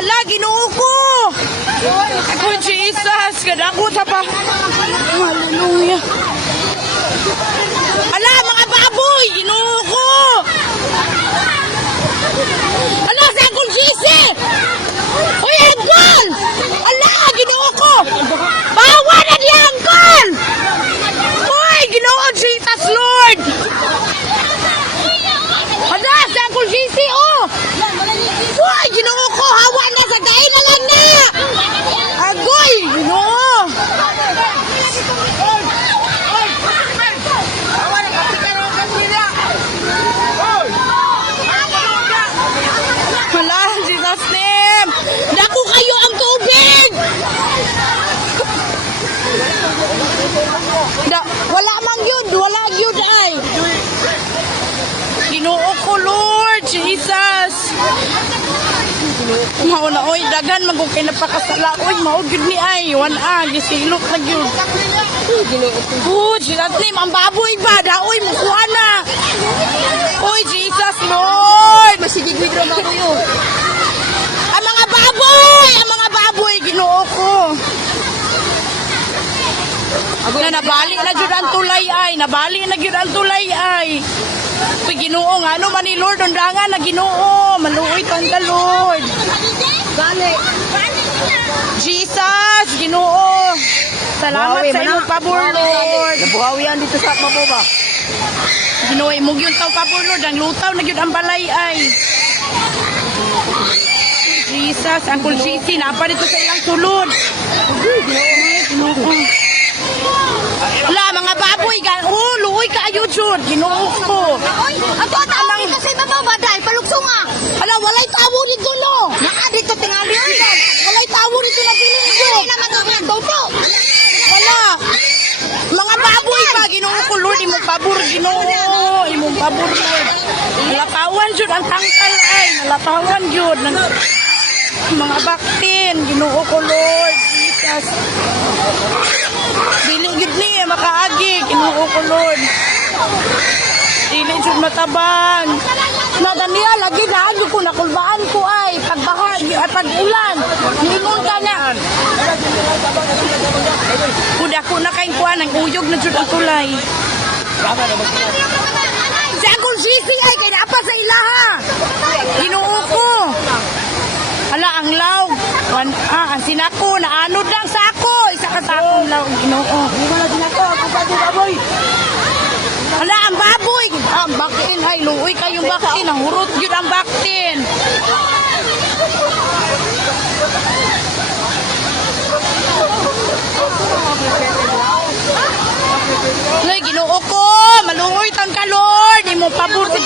Hala, Ginoo ko. Ako, Jesus. Kadako sa pa. Hallelujah. Hala, mga baboy. Ginoo ko. Hala, sa akong sisi. Uy, Uncle. Hala, Ginoo ko. Bawa na niya, Uncle. Uy, Ginoo, Jesus, Lord. Hala, sa akong sisi, oh. Uy, Ginoo ko. Hawa na sa kailangan na. Agoy, Ginoo. Hala, Jesus name. Dako kayo ang tubig. Wala mang yun. Wala yun ay. Ginoo ko, Lord. Jesus. Mao na, oy. Dagan magkukay na pakasala. Oy, mao yun ni ay. Wana, gisilok na yun. Oh, Jesus name. Ang baboy ba? Daoy, mukuha na. Oy, Jesus, Lord. Masigigwid ro mga kuyo. Ang mga baboy, Ginoo ko. Na nabali na jud ang tulay ay, nabali na jud ang tulay ay. Uy, Ginoo nga, ano man ni Lord, undangan na Ginoo, maluoy tanda Lord. Gani. Jesus, Ginoo. Salamat Buhawi, sa imong pabor, Lord. Nabuhawi yan dito sa mamo ba? Ginoo, imong yun taw pabor, Lord, ang lutaw na yun ang balay ay. Jesus, Uncle Sisi, napa dito sa ilang sulod. Ginoo. Wala, mga baboy, luoy kayo jud, Ginoo ko. Oy, ato tamang ito sa mamo ba dahil paluksunga. Hala, walay tawo dito, no. Naka dito tingali dito. Walay tawo dito na piling Dili naman to ng toto. Wala. Mga baboy pa, Ginoo ko, Lord, imong pabor, Ginoo. Imong pabor, Lord. Nalatawan jud ang tangkal ay, nalatawan jud ng mga baktin, Ginoo ko, Lord, Jesus. Dili gid ni makaagi, Ginoo ko, Lord. Dili jud matabang. Na Daniel, lagi daan ko nakulbaan ko ay pagbaha at pag-ulan. Niingon ka na. Kuda ko na kayong kuha ng uyog na jud ang tulay. Si Uncle Sisi ay kay napa sa ilaha. Ginoo ko. Hala, ang law. Ang sinako, naanod lang sa ako. Isa ka sa akong law, Ginoo. Wala din ako baboy. Hala, ang baboy. Ang baktin, ay, luoy kayong baktin. Ang hurot yun ang baktin. Ay, Ginoo ko. Maluoy tang ka, Lord. Di mo pabor sa